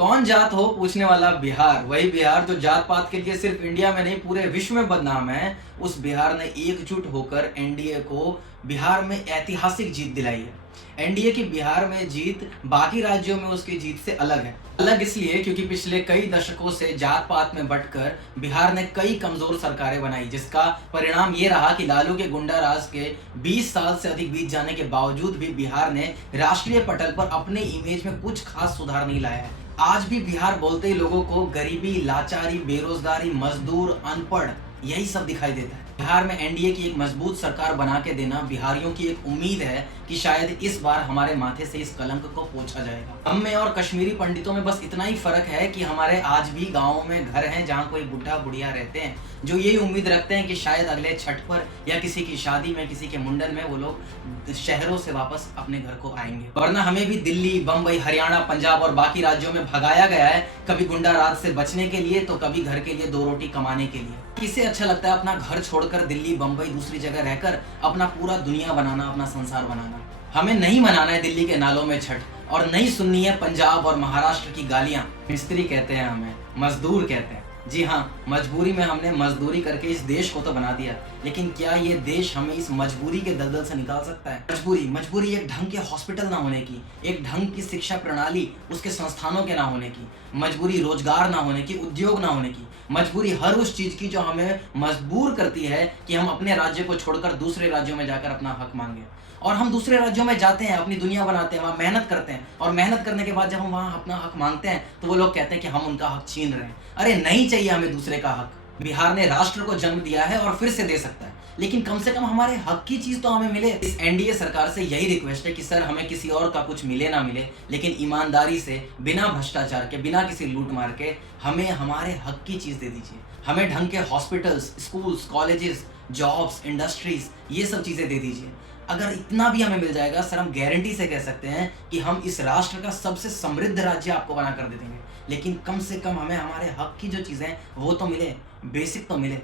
कौन जात हो पूछने वाला बिहार, वही बिहार जो जात पात के लिए सिर्फ इंडिया में नहीं पूरे विश्व में बदनाम है। उस बिहार ने एकजुट होकर एनडीए को बिहार में ऐतिहासिक जीत दिलाई है। एनडीए की बिहार में जीत बाकी राज्यों में उसकी जीत से अलग है। अलग इसलिए क्योंकि पिछले कई दशकों से जात पात में बंटकर बिहार ने कई कमजोर सरकारें बनाई, जिसका परिणाम ये रहा कि लालू के गुंडा राज के 20 साल से अधिक बीत जाने के बावजूद भी बिहार ने राष्ट्रीय पटल पर अपने इमेज में कुछ खास सुधार नहीं लाया है। आज भी बिहार बोलते ही लोगों को गरीबी, लाचारी, बेरोजगारी, मजदूर, अनपढ़ यही सब दिखाई देता है। बिहार में एनडीए की एक मजबूत सरकार बना के देना बिहारियों की एक उम्मीद है कि शायद इस बार हमारे माथे से इस कलंक को पोंछा जाएगा। हम में और कश्मीरी पंडितों में बस इतना ही फर्क है कि हमारे आज भी गाँवों में घर हैं जहाँ कोई बुढ़ा बुढ़िया रहते हैं जो यही उम्मीद रखते हैं कि शायद अगले छठ पर या किसी की शादी में, किसी के मुंडन में वो लोग शहरों से वापस अपने घर को आएंगे। वरना हमें भी दिल्ली, बम्बई, हरियाणा, पंजाब और बाकी राज्यों में भगाया गया है, कभी गुंडा राज से बचने के लिए तो कभी घर के लिए दो रोटी कमाने के लिए। किसे अच्छा लगता है अपना घर छोड़कर दिल्ली, बम्बई, दूसरी जगह रहकर अपना पूरा दुनिया बनाना, अपना संसार बनाना। हमें नहीं मनाना है दिल्ली के नालों में छठ और नहीं सुननी है पंजाब और महाराष्ट्र की गालियां। मिस्त्री कहते हैं, हमें मजदूर कहते हैं। जी हाँ, मजबूरी में हमने मजदूरी करके इस देश को तो बना दिया, लेकिन क्या ये देश हमें इस मजबूरी के दलदल से निकाल सकता है? मजबूरी एक ढंग के हॉस्पिटल ना होने की, एक ढंग की शिक्षा प्रणाली, उसके संस्थानों के ना होने की, मजबूरी रोजगार ना होने की, उद्योग ना होने की, मजबूरी हर उस चीज की जो हमें मजबूर करती है कि हम अपने राज्य को छोड़कर दूसरे राज्यों में जाकर अपना हक मांगे। और हम दूसरे राज्यों में जाते हैं, अपनी दुनिया बनाते हैं, वहाँ मेहनत करते हैं, और मेहनत करने के बाद जब हम वहाँ अपना हक मांगते हैं तो वो लोग कहते हैं कि हम उनका हक छीन रहे हैं। अरे नहीं चाहिए हमें दूसरे का हक। बिहार ने राष्ट्र को जन्म दिया है और फिर से दे सकता है, लेकिन कम से कम हमारे हक की चीज तो हमें मिले। इस एनडीए सरकार से यही रिक्वेस्ट है कि सर हमें किसी और का कुछ मिले ना मिले, लेकिन ईमानदारी से, बिना भ्रष्टाचार के, बिना किसी लूट मार के हमें हमारे हक की चीज दे दीजिए। हमें ढंग के hospitals, schools, colleges, jobs, industries, ये सब चीजें दे दीजिए। अगर इतना भी हमें मिल जाएगा सर, हम गारंटी से कह सकते हैं कि हम इस राष्ट्र का सबसे समृद्ध राज्य आपको बना कर दे देंगे। लेकिन कम से कम हमें हमारे हक की जो चीज़ें वो तो मिले, बेसिक तो मिले।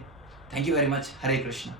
Thank you very much. Hare Krishna.